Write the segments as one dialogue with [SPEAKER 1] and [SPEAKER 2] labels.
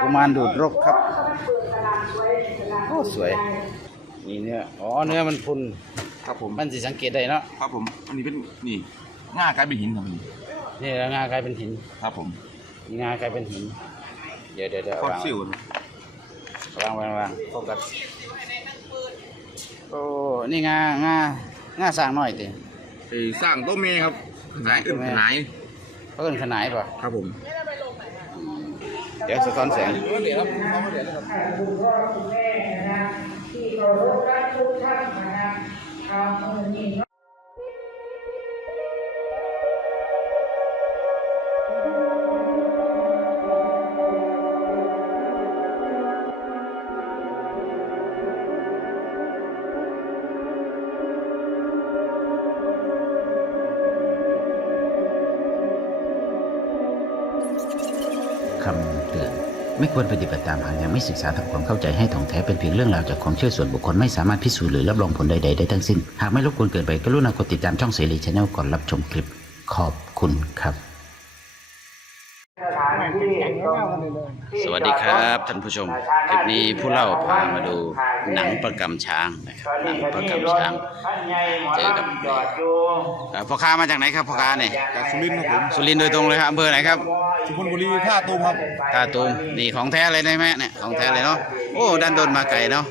[SPEAKER 1] กุมารดูดรกครับโอ้สวย นี่เนื้อ อ๋อ เนื้อมันพุน
[SPEAKER 2] ครับผม
[SPEAKER 1] มันสิสังเกตได้เนาะ
[SPEAKER 2] ครับผม อันนี้เป็นนี่ง่ากลายเป็นหินครับอันนี้
[SPEAKER 1] นี่แล้วงากลายเป็นหิน
[SPEAKER 2] ครับผม
[SPEAKER 1] นี่งากลายเป็นหิน เดี๋ยวเดี๋ยวเดี๋ยว
[SPEAKER 2] ฟอส
[SPEAKER 1] วาง
[SPEAKER 2] ซิล
[SPEAKER 1] วางวางวางโฟกัสโอ้ นี่งางางาสร้างหน่อยติ
[SPEAKER 2] ไอ้สร้างโต๊ะเมครับขนายเอิ้นขนาย
[SPEAKER 1] เขาเป็นขนายป่ะ
[SPEAKER 2] ครับผม
[SPEAKER 1] เดี๋ยวสะท้อนแสง
[SPEAKER 3] ที่เคารพรักทุกท่านนะครับ
[SPEAKER 4] คำเตือน ไม่ควรปฏิบัติตามหากยังไม่ศึกษาทำความเข้าใจให้ถ่องแท้เป็นเพียงเรื่องราวจากความเชื่อส่วนบุคคลไม่สามารถพิสูจน์หรือรับรองผลใดๆได้ทั้งสิ้น หากไม่รบกวนเกินไปกรุณากดติดตามช่องเสรีชาแนลก่อนรับชมคลิป ขอบคุณครับ
[SPEAKER 1] สวัสดีครับท่านผู้ชมคลิปนี้ผู้เล่าพามาดู หนังประกำช้างนะครับหนังประกำช้างเจอกับเอ่อพ่อค้ามาจากไหนครับพ่อค้าเนี่ย
[SPEAKER 2] จากสุรินทร์ครับผม
[SPEAKER 1] สุรินทร์โดยตรงเลยครับอำเภอไหนครับ
[SPEAKER 2] สุพรรณบุรีท่าตูมครับ
[SPEAKER 1] ท่าตูมนี่ของแท้เลยได้ไหมเนี่ยของแท้เลยเนาะโอ้ด้านโดนมาไกลเนาะ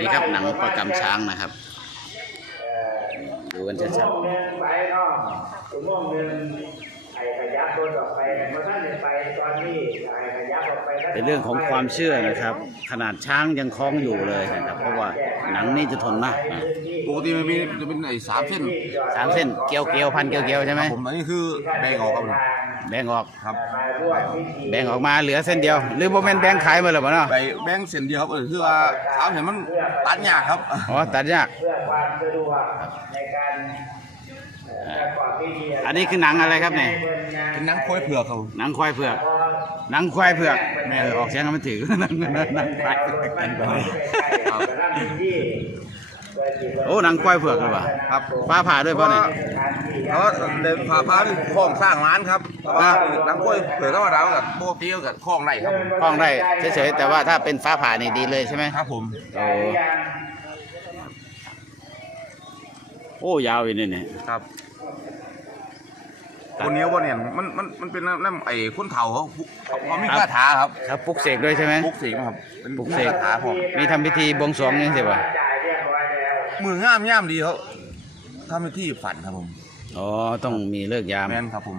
[SPEAKER 1] นี่ครับหนังประกำช้างนะครับดูกันชัด
[SPEAKER 3] เดินไปเนาะชั่วโมงหนึงไอ้ขยับรถออกไปแต่เมื่อท่านไปตอนนี้ไอ้ขยับออกไป
[SPEAKER 1] ๆเป็นเรื่องของความเชื่อนะครับ ขนาดช้างยังคล้องอยู่เลยนะครับ เพราะว่าหนังนี่จะทนมากนะ
[SPEAKER 2] ปกติมันมีจะเป็นไอ้สามเส้น
[SPEAKER 1] สามเส้นเกลียวเกลียวๆพันเกลียวเกลียวๆใช่ไหม
[SPEAKER 2] ผมอันนี้คือแบ่งออกครับผม
[SPEAKER 1] แบ่งออก
[SPEAKER 2] ครับ
[SPEAKER 3] มาร่วมพิธี
[SPEAKER 1] แบ่งออกมาเหลือเส้นเดียว หรือโมเมนแบ่งขายหมาหรือเปล่าเนาะ
[SPEAKER 2] ไปแบ่งเส้นเดียวครับเออคือว่าเท้าเห็นมันตัดยากครับ
[SPEAKER 1] อ๋อตัดยาก
[SPEAKER 3] เพื่อความสะดวกในการเอ่อประกอบพิธี
[SPEAKER 1] อันนี้คือหนังอะไรครับเนี่ย
[SPEAKER 2] เป็นหนังโค้ยเผือกครับผม
[SPEAKER 1] หนังควายเผือกหนังควายเผือกแม่ออกเสียงกันไม่ถือหนังหนังควายเผือกโอ้หนังควายเผือกเลยว่ะ
[SPEAKER 2] ครับ
[SPEAKER 1] ฟ้าผ่าด้วยป่ะเนี่ย
[SPEAKER 2] แล้วเดินผ่าพาที่คลองสร้างร้านครับแต่ว่าหนังโค้ยเผือกธรรมดากับปกติกับคลองไรครับ
[SPEAKER 1] ห้องได้เฉยๆแต่ว่าถ้าเป็นฟ้าผ่านี่ดีเลยใช่ไหม
[SPEAKER 2] ครับผม
[SPEAKER 1] โอ้โอ้ยาวอีกนี่เนี่ย
[SPEAKER 2] ครับ คนนี้ว่าเนี่ยมันมันมันเป็นน้ำไอ้คนเฒ่าเขาเขามีคาถาครับ
[SPEAKER 1] ครับปลุกเสกด้วยใช่ไหม
[SPEAKER 2] ปลุกเสกนะครับเป็น
[SPEAKER 1] ปลุกเสก
[SPEAKER 2] คาถาผม
[SPEAKER 1] มีทำพิธีบวงสรวงยังสิวะ
[SPEAKER 2] มืองามย่ามดีเขาทำเป็นที่ฝันครับผม
[SPEAKER 1] อ๋อต้องมีเลิกยาม
[SPEAKER 2] แม่นครับผม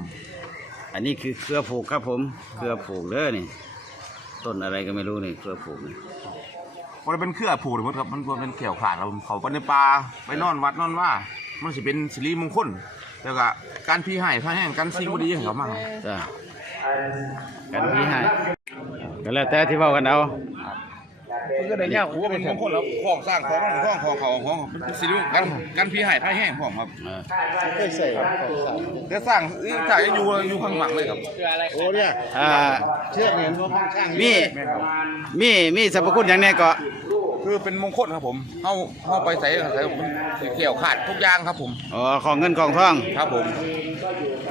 [SPEAKER 1] อันนี้คือเครือผูกครับผม เครือผูกเด้อนี่ ต้นอะไรก็ไม่รู้นี่เครือผูกนี่
[SPEAKER 2] มันเป็นเครือผูกเลยครับมันเป็นเขียวขาดครับผมเขาไปในป่าไปนอนวัดนอนว่า มันจะเป็นสิริมงคล แล้วก็การพี่ให้พระแห้งการสิ่งบดีให้เขามา
[SPEAKER 1] จ้ากันพี่ให้ก็แล้วแต่ที่เว้ากันเอา
[SPEAKER 2] มันก็ได้ยากหัวเป็นมงคลแล้วของสร้างของของของเขาของเป็นสิริการการพี่ให้พระแห้งของครับ
[SPEAKER 1] เออ
[SPEAKER 2] แต่สร้างนี่ถ่ายอยู่อยู่ข้างหลังเลยครับโอ้เนี่ย
[SPEAKER 1] อ่า
[SPEAKER 2] เชือกเนี่ยข้างข้าง
[SPEAKER 1] มีมีมีสรรพคุณอย่างแนี้ก็
[SPEAKER 2] คือเป็นมงคลครับผมเข้าเข้าไปใส่ใส่มันเกี่ยวขาดทุกอย่างครับผม
[SPEAKER 1] อ๋อของเงินของทอง
[SPEAKER 2] ครับผม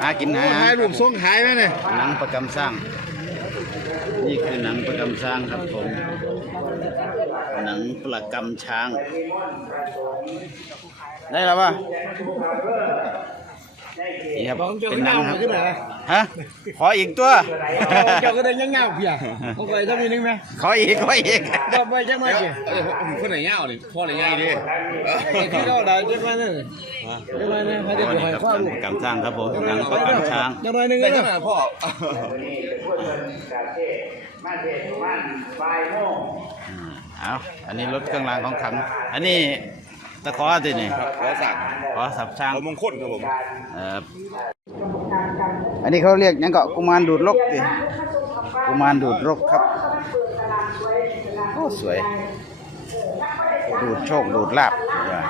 [SPEAKER 1] หากินหา
[SPEAKER 2] ถ่ายรูปส่งขายไหมเนี่ย
[SPEAKER 1] หนังประกำสร้าง นี่คือหนังประกำช้างครับผม หนังประกำช้าง ได้แล้วปะนี่ครับเป็นหนังครับ ฮะขออีกตัว
[SPEAKER 5] เจ้าก็ได้ยังเงาเพียเขาเคยทำอีกนึงไหม
[SPEAKER 1] ขออีกขออีก
[SPEAKER 5] บ่ไปจังมาเกี่ย
[SPEAKER 2] เออผมคนไหนเงาเลยพ่อไหนใหญ่ดิ
[SPEAKER 5] ที่เราได้จังมาเนี่ยจังมาเนี่ยให้เด็ก
[SPEAKER 1] นี่
[SPEAKER 5] ไป
[SPEAKER 1] ครับ
[SPEAKER 5] คว้า
[SPEAKER 1] หนั
[SPEAKER 5] ลู
[SPEAKER 1] ง
[SPEAKER 5] ก
[SPEAKER 1] ประกำช้างครับผมหนังประกำช้าง
[SPEAKER 5] จังไรนึง
[SPEAKER 2] ได้
[SPEAKER 5] นะ
[SPEAKER 2] ขนาดพ่อ
[SPEAKER 3] มาเทศมันบ่ายโมง
[SPEAKER 1] อืมเอาอันนี้รถเครื่องรางของขลังอันนี้ ตะขอตินี่
[SPEAKER 2] ครับขอสั่ง
[SPEAKER 1] ขอสับช้าง
[SPEAKER 2] ขอมงคลครับผม
[SPEAKER 1] เอ่ออันนี้เขาเรียกหยังก็กุมารดูดรกดิกุมารดูดรกครับโอ้สวย ดูดโชคดูดลาบว่า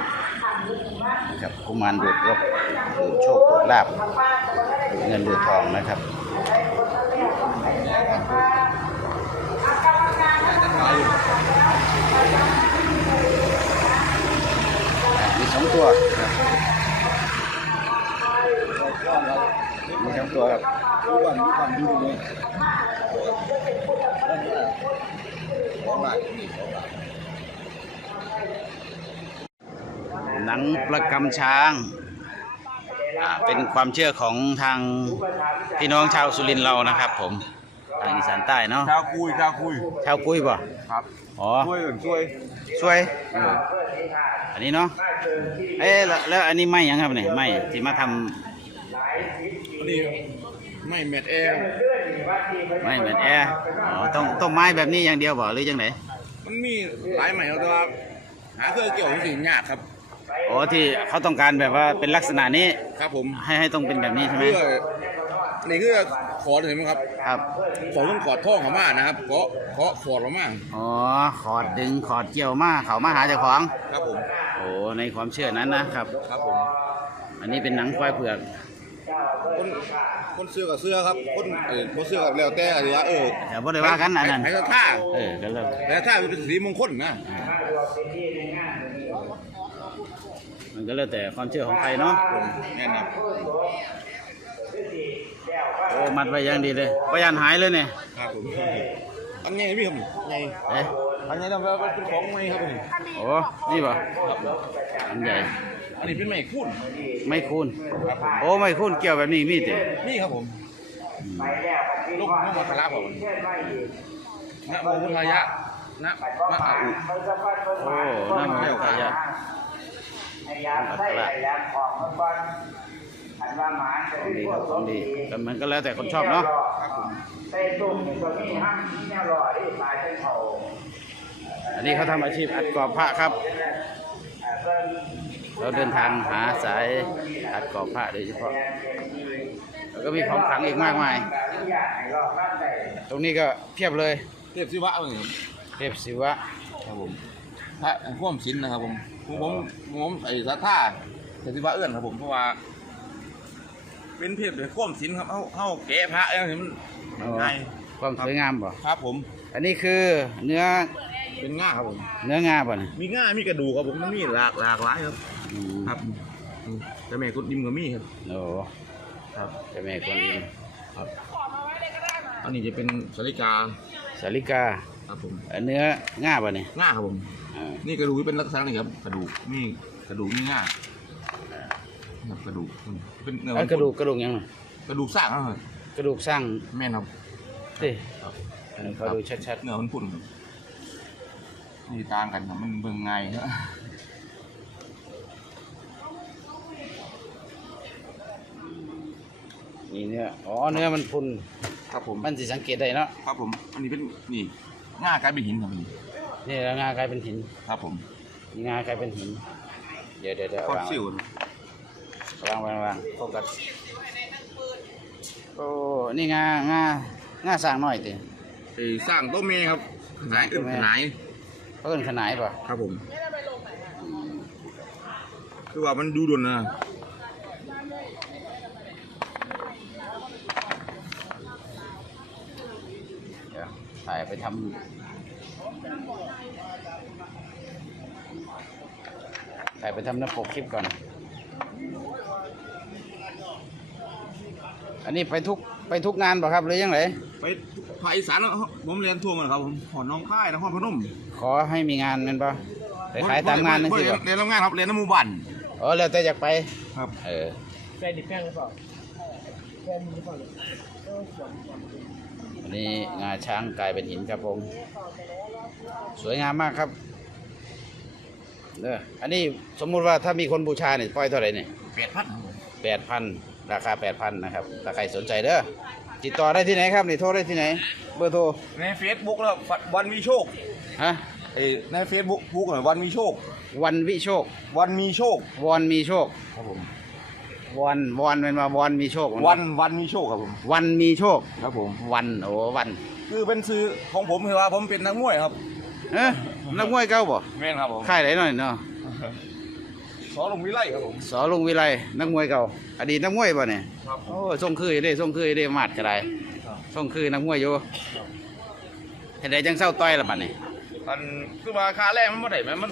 [SPEAKER 1] นะครับกุมารดูดรกดูดโชคดูดลาบดูดเงินดูดทองนะครับมี สองตัวมีสองตัวครับหนังประกำช้างเป็นความเชื่อของทางพี่น้องชาวสุรินทร์เรานะครับ ผมทางอีสานใต้เนาะ
[SPEAKER 2] ชาวคุยชาวคุย
[SPEAKER 1] ชาวกุ้ยป่ะ
[SPEAKER 2] ครับ
[SPEAKER 1] อ๋อ
[SPEAKER 2] ช่วยอื่นช่วย
[SPEAKER 1] ช่วยอันนี้เนาะเอ๊ะแล้วแล้วอันนี้ไม้ยังครับเนี่ยไม้ที่มาทำ
[SPEAKER 2] อันนี้ไม่แมทแอร์
[SPEAKER 1] ไม้เหมือนแอร์อ๋อต้องต้องไม้แบบนี้อย่างเดียวบ่หรือยังไง
[SPEAKER 2] มันมีหลายใหม่แต่ว่าหาเครื่องเกี่ยวกับสิ่งยากครับ
[SPEAKER 1] อ๋อที่เขาต้องการแบบว่าเป็นลักษณะนี้
[SPEAKER 2] ครับผม
[SPEAKER 1] ให้ให้ต้องเป็นแบบนี้ใช่ไหม
[SPEAKER 2] เพื่อ นี่คือขอดเห็นไหมครับ
[SPEAKER 1] ครับ
[SPEAKER 2] ขอต้องขอดท่องเขามานะครับเคาะเคาะขอดเขามา
[SPEAKER 1] อ๋อ ขอดดึงขอดเกี่ยวมาเขามาหาเจ้าของ
[SPEAKER 2] ครับผม
[SPEAKER 1] โอ้ ในความเชื่อนั้นนะครับ
[SPEAKER 2] ครับผม
[SPEAKER 1] อันนี้เป็นหนังควายเผือก
[SPEAKER 2] คนคนเสื้อกับเสื้อครับ คนเออคนเสื้อกับแล้วแต่ก็ถือว่าเออ
[SPEAKER 1] แต่บ่ได้ว่ากันอันนั้น
[SPEAKER 2] ให้ท่า
[SPEAKER 1] เออก็แล้ว
[SPEAKER 2] แต่ท่าเป็นสีมงคลนะ
[SPEAKER 1] มันก็แล้วแต่ความเชื่อของใครเนาะ
[SPEAKER 2] แน่นอน
[SPEAKER 1] โอ้ มัดไว้อย่างดีเลยพยานหายเลยเนี่ย
[SPEAKER 2] ครับผมอันนี้พี่ครับไง
[SPEAKER 1] เอ๊ะ
[SPEAKER 2] อันนี้เราเป็นของไงครับนี่
[SPEAKER 1] โอ้นี่ป่ะอันใหญ่
[SPEAKER 2] อันนี้เป็นไม้คูน
[SPEAKER 1] ไม่คูณโอ้ไม่คูณเกี่ยวแบบนี้มีติ
[SPEAKER 2] นี่ครับผมลูกลูกมัคลาผมนะโมพุทธายะนะมะอาอุ
[SPEAKER 1] โอ้น้ำเกี่ยวขยะ
[SPEAKER 3] ไอ้ยามใส่ไอ้ยามของมันก่อนอันว่าหมาจะ
[SPEAKER 1] ของ
[SPEAKER 3] ได้
[SPEAKER 1] ดี
[SPEAKER 3] พ
[SPEAKER 1] ควรั
[SPEAKER 3] ก
[SPEAKER 1] บข
[SPEAKER 3] ส
[SPEAKER 1] อง
[SPEAKER 3] ม
[SPEAKER 1] ดี
[SPEAKER 3] ดี
[SPEAKER 1] แต่มันก็แล้วแต่คนชอบเนาะ
[SPEAKER 3] ใส่ตุ่มนี่ก็มีห้ามที่แนวรอที่ตายเป็นเขา
[SPEAKER 1] อันนี้เขาทำอาชีพอัดกรอบพระครับ
[SPEAKER 3] เพิ่น
[SPEAKER 1] เราเดินทางหาสายอัดกรอบพระโดยเฉพาะ แล้วก็มีของขลังอีกมากมาย
[SPEAKER 3] อนุญาตให้รอบบ้านได้
[SPEAKER 1] ตรงนี้ก็เพียบเลย
[SPEAKER 2] เทพศิวะเลยครับ
[SPEAKER 1] เทพศิวะ
[SPEAKER 2] ครับผมพระข่วามศิลนะครับผมผมผมผมไอ้สัทธาเทพศิวะเอื้อนครับผมเพราะว่า เป็นเทพเดือข่วามศิลครับเขาเขาแกะพระอย่างนี้มัน
[SPEAKER 1] อ๋อ
[SPEAKER 2] ง่าย
[SPEAKER 1] ความสวยงามบ่
[SPEAKER 2] ครับผม
[SPEAKER 1] อันนี้คือเนื้อ
[SPEAKER 2] เป็นง่าครับผม
[SPEAKER 1] เนื้องาบ่เนี่ย
[SPEAKER 2] มีง่ามีกระดูกครับผมมันมีหลากหลากหลายครับ
[SPEAKER 1] อืม
[SPEAKER 2] ครับอืมแต่แม่กุดดิมก็มีครับ
[SPEAKER 1] โอ้
[SPEAKER 2] ครับ
[SPEAKER 1] เจะแม่คนอิม
[SPEAKER 2] ครับ อันนี้จะเป็นสาริกา
[SPEAKER 1] สาลิกา
[SPEAKER 2] ครับผม
[SPEAKER 1] อันเนื้องาบ่เนี่ย
[SPEAKER 2] ง่าครับผม
[SPEAKER 1] อ่า
[SPEAKER 2] นี่กระดูกเป็นลักษณะนี้ครับ กระดูกนี่กระดูกนี่ง่าครับ กระดูกอืมเป็นเนื้อ
[SPEAKER 1] เอ้ยกระดูกกระดูกยังไง
[SPEAKER 2] กระดูกสร้างครับ
[SPEAKER 1] กระดูกสร้าง
[SPEAKER 2] แม่นครับ
[SPEAKER 1] สิอันนี้เขาดูชัด
[SPEAKER 2] เนื้อมันพุ่นครับนี่ต่างกันครับมันเบิ่งไงายครับ
[SPEAKER 1] ๆนี่เนื้ออ๋อเนื้อมันพุน
[SPEAKER 2] ครับผม
[SPEAKER 1] มันสิสังเกตได้เนาะ
[SPEAKER 2] ครับผมอันนี้เป็นนี่ง่ากลายเป็นหินครับนี่
[SPEAKER 1] นี่แล้วงากลายเป็นหิน
[SPEAKER 2] ครับผม
[SPEAKER 1] นี่งากลายเป็นหิน เดี๋ยวเดี๋ยวเดี๋ยว
[SPEAKER 2] ฟอส
[SPEAKER 1] วาง
[SPEAKER 2] ซิล
[SPEAKER 1] วางวางวางโฟกัสโอ้นี่งางางาสร้างน้อยติ
[SPEAKER 2] ไอ้สร้างโต๊ะเมครับขนายเอิ้นขนาย
[SPEAKER 1] เขาเอิ้นขนายป่ะ
[SPEAKER 2] ครับผม คือว่ามันดูดนนะ
[SPEAKER 1] เดี๋ยวถ่ายไปทำถ่ายไปทำหน้าปกคลิปก่อน อันนี้ไปทุกไปทุกงานป่ะครับหรือยังไง
[SPEAKER 2] ไปภาคอีสานเนอะผมเรียนทั่วหมาครับผมหอนน้องค่ายนครพนม
[SPEAKER 1] ขอให้มีงานแมันป่ะไปขายตามงานนั่น
[SPEAKER 2] บ่
[SPEAKER 1] สิ
[SPEAKER 2] ได้
[SPEAKER 1] ป่ะ
[SPEAKER 2] เรียนทำงานครับเรียนน้ำหมูบัน
[SPEAKER 1] อ๋อแล้วแต่อยากไป
[SPEAKER 2] ครับ
[SPEAKER 1] เออ
[SPEAKER 5] แฟนดิแป้งหรือเปล่าแฟนหรือเปล่า
[SPEAKER 1] อันนี้งาช้างกลายเป็นหินครับผมสวยงามมากครับเนอะอันนี้สมมุติว่าถ้ามีคนบูชาเนี่ยปล่อยเท่าไหร่เนี่ย
[SPEAKER 2] แปดพัน
[SPEAKER 1] แปดพัน ราคาแปดพันนะครับถ้าใครสนใจเด้อติดต่อได้ที่ไหนครับนี่โทรได้ที่ไหน เบอร์โทร
[SPEAKER 2] ในเฟซบุ๊กแล้ววันมีโชค
[SPEAKER 1] ฮะ
[SPEAKER 2] เอ้ยในเฟซบุ๊กบุ๊กหน่อยวันมีโชค
[SPEAKER 1] วันวิโชค
[SPEAKER 2] วันมีโชคว
[SPEAKER 1] อนมีโชค
[SPEAKER 2] ครับผม
[SPEAKER 1] วอนวอนเป็นมาวอนมีโชค
[SPEAKER 2] วันวันมีโชคครับผม
[SPEAKER 1] วันมีโชค
[SPEAKER 2] ครับผม
[SPEAKER 1] วันโอ้วัน
[SPEAKER 2] คือเป็นซื้อของผมคือว่าผมเป็นนักมวยครับ
[SPEAKER 1] เอ๊ะนักมวยเก่าบ่
[SPEAKER 2] แม่นครับผม
[SPEAKER 1] ค่ายไหนหน่อยเนาะ
[SPEAKER 2] สอลงวิไลครับผม
[SPEAKER 1] สอลุงวิไลนักมวยเก่า อดีตนักมวยป่ะเนี่ย
[SPEAKER 2] ครับ
[SPEAKER 1] โอ้ส่งคืออยู่เด้ส่งคืออยู่เด้มาดก็ได้
[SPEAKER 2] ครับ
[SPEAKER 1] ส่งคือนักมวยอยู่เห็นได้จังเศร้าต้อยละบัดนี้
[SPEAKER 2] มันคือว่าค่าแรงมันบ่ได้แม่มัน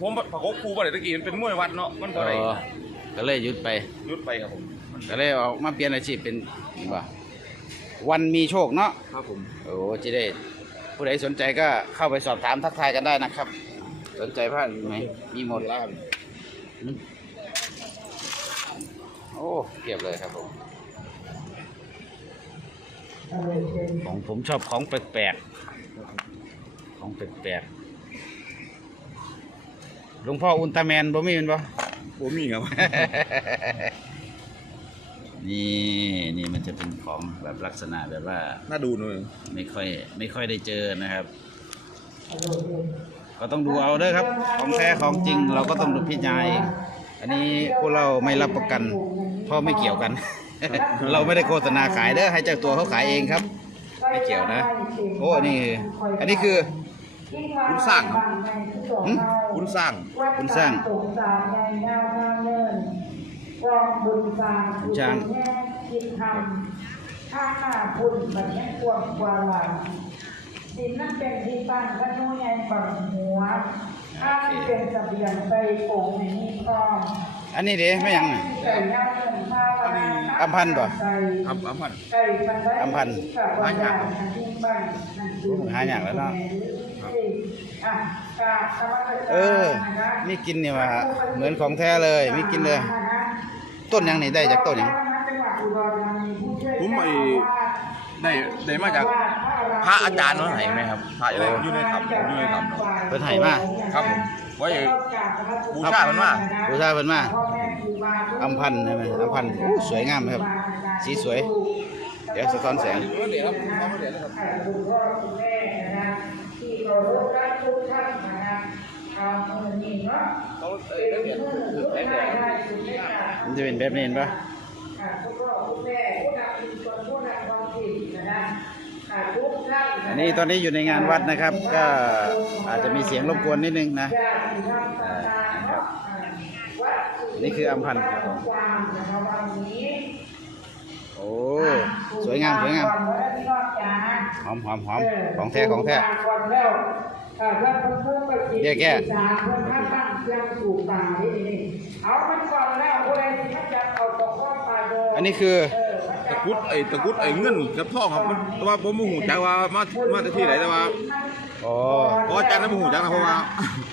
[SPEAKER 2] ผมประกบครูบ่ได้ตะกี้มันเป็นมวยวัดเนาะมันบ่ได้
[SPEAKER 1] เออก็เลยหยุดไป
[SPEAKER 2] หยุดไปครับผม
[SPEAKER 1] ก็เลยออกมาเปลี่ยนอาชีพเป็นว่าวันมีโชคเนาะ
[SPEAKER 2] ครับผม
[SPEAKER 1] โอ้จะได้ ผู้ใดสนใจก็เข้าไปสอบถามทักทายกันได้นะครับ สนใจผ้าไหมมีหมดแล้ว โอ้เก็บเลยครับผม ของผมชอบของแปลกๆ ของแปลกๆ หลวงพ่ออุลตร้าแมนบ่มีแมันบ่
[SPEAKER 2] ผมมีครับ
[SPEAKER 1] นี่นี่มันจะเป็นของแบบลักษณะแบบว่า
[SPEAKER 2] น่าดูหน่อย
[SPEAKER 1] ไม่ค่อย ไม่ค่อยได้เจอนะครับ ก็ต้องดูเอาเด้อครับ ของแท้ของจริงเราก็ต้องดูพิจารณาเองอันนี้พวกเราไม่รับประกันเพราะไม่เกี่ยวกัน เราไม่ได้โฆษณาขายเด้อให้เจ้าตัวเขาขายเองครับ ไม่เกี่ยวนะโอ้นนี้อันนี้คือ
[SPEAKER 2] คุณสร้างครับ
[SPEAKER 1] หึ
[SPEAKER 2] คุณสร้าง
[SPEAKER 1] คุณสร้าง
[SPEAKER 6] สงสารในแนวทางเนินกองบุญสร้าง
[SPEAKER 1] คุณสร้าง
[SPEAKER 6] แง่คิดทำข้างหน้าบุญแบบนี้ควรกว่าหลัง ดินนั่นเป็นที่ตั้งพระนุยายบังหัวข้างเป็นเสบียงไปโป่งในนี้กอง
[SPEAKER 1] อันนี้เด้ไม่ยังน่ะ
[SPEAKER 6] ใส่ยาเงินผ้าลาย
[SPEAKER 1] อำพันธ์ป่ะ
[SPEAKER 6] ใส่
[SPEAKER 2] ครับอัมพัน
[SPEAKER 6] ใส่พันไว้
[SPEAKER 1] อำพันธ์
[SPEAKER 6] หายากที่บ้านนั่นคือ
[SPEAKER 1] หายากแล้วเนาะ
[SPEAKER 6] อะกราบนมัสการ
[SPEAKER 1] เออ
[SPEAKER 6] นะคะ
[SPEAKER 1] นี่กินเนี่ยว่าเหมือนของแท้เลยมีกินเลย ต้นยังนี่ได้จากต้นยัง
[SPEAKER 2] ผมไอ้ได้ได้มาจาก พระอาจารย์นั่นไหนไหมครับพระอะไรอยู่ในถ้ำอยู่ในถ้ำเนาะ
[SPEAKER 1] เพิ่นให้มา
[SPEAKER 2] ครับผมไว้บูชาเพิ่นมา
[SPEAKER 1] บูชาเพิ่นมาอำพันธ์ใช่ไหมอำพันธ์อู้สวยงามครับ สีสวย เดี๋ยวสะท้อนแสง
[SPEAKER 2] เดี๋ยวครับเข้ามาเดี๋ยวนะครับ
[SPEAKER 6] คุณพ่อคุณแม่นะที่เคารพรักทุกท่านนะเอามือนี้เนาะ
[SPEAKER 2] เขาเอ้ยเดี๋ยว
[SPEAKER 6] ทุกท่านได้สุดได้ค่ะ
[SPEAKER 1] มันจะเป็นแบบนี้เห็นปะ
[SPEAKER 6] อ่าคุณพ่อคุณแม่ผู้นำชุมชนผู้นำท้องถิ่นนะอ่าทุกท่าน
[SPEAKER 1] อันนี้ตอนนี้อยู่ในงานวัดนะครับ ก็อาจจะมีเสียงรบกวนนิดนึงนะ
[SPEAKER 6] นี่
[SPEAKER 1] คืออัมพันธ์ครับโอ้ สวยงามสวยงาม หอมหอมหอมของแท้ของแท้
[SPEAKER 6] เดี๋ยว
[SPEAKER 1] แก
[SPEAKER 6] อันนี้
[SPEAKER 1] คือ
[SPEAKER 2] กรุดไอ้ตะกรุดไอ้เงินกับทองครับมันแต่ว่าผมไม่หูจักว่ามามาจากที่ไหนแต่ว่า
[SPEAKER 1] อ๋อ
[SPEAKER 2] เพราะอาจารย์นั้นไม่หูจักนะเพราะว่า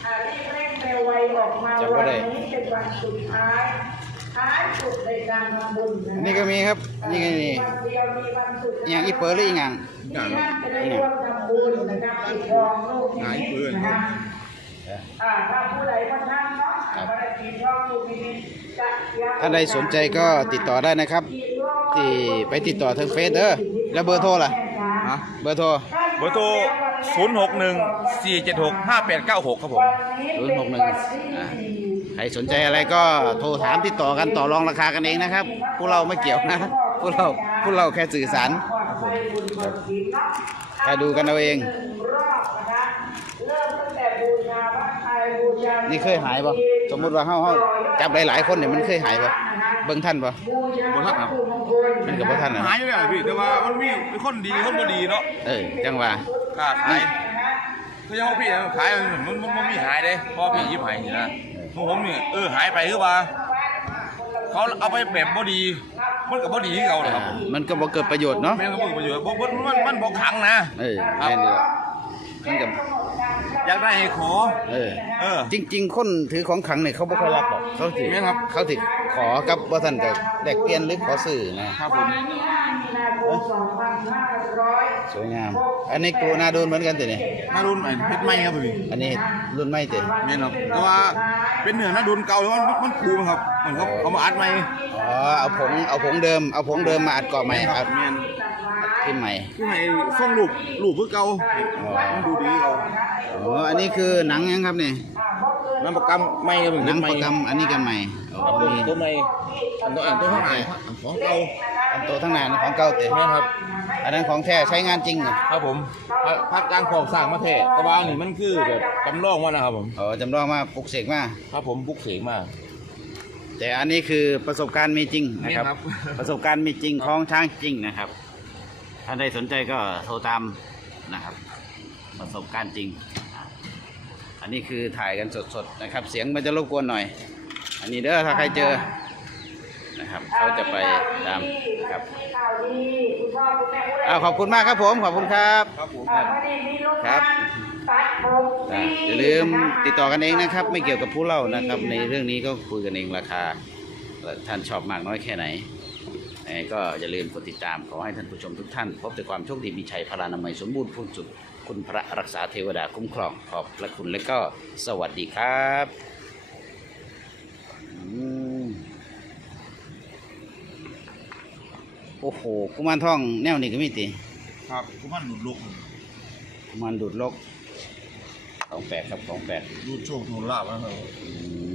[SPEAKER 6] อ่ารีบเร่งเร็วไวออกมา
[SPEAKER 1] จำบ่
[SPEAKER 6] วัน
[SPEAKER 1] ได้
[SPEAKER 6] นี้เป็นวันสุดท้ายท้ายสุดในการทำบุญนะ
[SPEAKER 1] อันนี้ก็มีครับ นี่ก็นี่
[SPEAKER 6] วันเดียวมีวันสุด
[SPEAKER 1] อหย่างอีเปอร์หรืออีหยัง
[SPEAKER 6] ที่ท่านจะได้ร่วมทำบุญนะครับปิดทองลูกนิมิตนะครับอ่าถ้าผู้ใดมาทำเนาะอ่าภารกิจช่องลูกนิมิตจะยัง
[SPEAKER 1] ท่านใดสนใจก็ติดต่อได้นะครับ ที่ไปติดต่อทางเฟซเด้อแล้วเบอร์โทรล่ะ
[SPEAKER 2] ฮะ
[SPEAKER 1] เบอร์โทร
[SPEAKER 2] เบอร์โทร0 6 1 4 7 6 5 8 9 6 ครับผม
[SPEAKER 1] ศูนย์หกหนึ่งอ่าใครสนใจอะไรก็โทรถามติดต่อกันต่อรองราคากันเองนะครับ พวกเราไม่เกี่ยวนะ พวกเราพวกเราแค่สื่อสารใครดูกันเอาเอง
[SPEAKER 6] รอบนะคะเริ่มตั้งแต่บูชาพระไทยบูชา
[SPEAKER 1] นี่เคยหายปะสมมุติว่าเฮาเฮาจับหลายๆคนเนี่ยมันเคยหายปะเบิ่งท่านปะ
[SPEAKER 6] บูชา
[SPEAKER 2] บ่ทันครับ
[SPEAKER 6] วัตถุมงคล
[SPEAKER 1] มันกับบ่ทันนะ
[SPEAKER 2] หายอยู่แล้วพี่แต่ว่ามันมีคนดีคนบ่ดีเนาะ
[SPEAKER 1] เออจังหว่า
[SPEAKER 2] ค่าขายก็ยังว่าพี่ขายมันมันมันมีหายเด้เพราะพี่ยิบหายนี่นะของผมเนี่ยเออหายไปคือว่าเขาเอาไปแบบบ่ดีมันก็บ่ดีคือเก่าเลยครับผม
[SPEAKER 1] มันก็บ่เกิดประโยชน์เนาะ
[SPEAKER 2] แม่นก็บ่ประโยชน์บ่บ่มันมันบ่ขังนะ
[SPEAKER 1] เออแม่นดีละมันกับ
[SPEAKER 2] อยากได้ให้ขอ
[SPEAKER 1] เออ
[SPEAKER 2] เออ
[SPEAKER 1] จริง ๆ คนถือของขลังเนี่ยเขาบ่ค่อยรับหรอกเขาถือ
[SPEAKER 2] แม่นครับ
[SPEAKER 1] เขาถือขอกับบ่ทันก็แลกเปลี่ยนหรือขอซื้อนะครับ
[SPEAKER 2] ผม
[SPEAKER 6] วันที่5มีนาคม2500
[SPEAKER 1] สวยงาม อันนี้กูนาดูนเหมือนกันแต่นี่
[SPEAKER 2] นารุนอันเพชรไหมครับพี่
[SPEAKER 1] อันนี้รุ่นใหม่เต็
[SPEAKER 2] แม่นครับแต่ว่าเป็นเนื้อนารุนเก่าแล้วมันมันคูมครับเหมือนเขาเอามาอัดใหม่
[SPEAKER 1] อ๋อเอาผงเอาผงเดิมเอาผงเดิมมาอัดกรอบใหม่ครับ
[SPEAKER 2] แม่น
[SPEAKER 1] ขึ้นใหม่
[SPEAKER 2] คือให้ส่งรูปรูปคือเก่ามันดูดีเก่า
[SPEAKER 1] อ๋ออันนี้คือหนังยังครับนี่
[SPEAKER 2] น้ำประกำไม่ครับ
[SPEAKER 1] หนังประกำอันนี้กันใหม่อ๋อมี
[SPEAKER 2] ตัวใหม่อันตัวอันตัวข้างในของเก่า
[SPEAKER 1] อันโตทั้งหน้านะของเก่าเต็
[SPEAKER 2] แม่นครับ
[SPEAKER 1] อันนั้นของแท้ใช้งานจริงเหรอ
[SPEAKER 2] ครับผมพักการของสร้างมาแท้แต่ว่านี่มันคือแบบจำลองมานะครับผม
[SPEAKER 1] อ๋อจำลองมาปลุกเสกมา
[SPEAKER 2] ครับผมบุกเสกมา
[SPEAKER 1] แต่อันนี้คือประสบการณ์มีจริงนะครับ
[SPEAKER 2] นี่ครับ
[SPEAKER 1] ประสบการณ์มีจริงของช้างจริงนะครับ ท่านใดสนใจก็โทรตามนะครับ ประสบการณ์จริงอะอันนี้คือถ่ายกันสดๆนะครับ เสียงมันจะรบกวนหน่อย อันนี้เด้อถ้าใครเจอนะครับเขาจะไปตามครับ
[SPEAKER 6] ที่ข่าวดีคุณพ่อคุณแม่ผู้ใด
[SPEAKER 1] อ้าวขอบคุณมากครับผมขอบคุณครับ
[SPEAKER 2] ครับผม
[SPEAKER 6] อ่าพอดีมีลูก
[SPEAKER 1] ครับ
[SPEAKER 6] งานตัดผม
[SPEAKER 1] อ่า
[SPEAKER 6] ฟรี
[SPEAKER 1] อย่าลืม
[SPEAKER 6] นะคะ
[SPEAKER 1] ติดต่อกันเองนะครับ ไม่เกี่ยวกับผู้เล่านะครับ ในเรื่องนี้ก็คุยกันเองราคาว่าท่านชอบมากน้อยแค่ไหนยังไง ก็อย่าลืมกดติดตาม ขอให้ท่านผู้ชมทุกท่าน พบแต่ความโชคดีมีชัยพลานามัยสมบูรณ์พูนสุดคุณพระรักษาเทวดาคุ้มครองขอบพระคุณและก็สวัสดีครับอืมโอ้โหกุมารทองแนวนี้ก็มีติ
[SPEAKER 2] ครับกูมันหลุดลุก
[SPEAKER 1] กุมารดูดลกของแปลกครับของแปลก
[SPEAKER 2] รูดโชครูดลาบนะครับ
[SPEAKER 1] อืม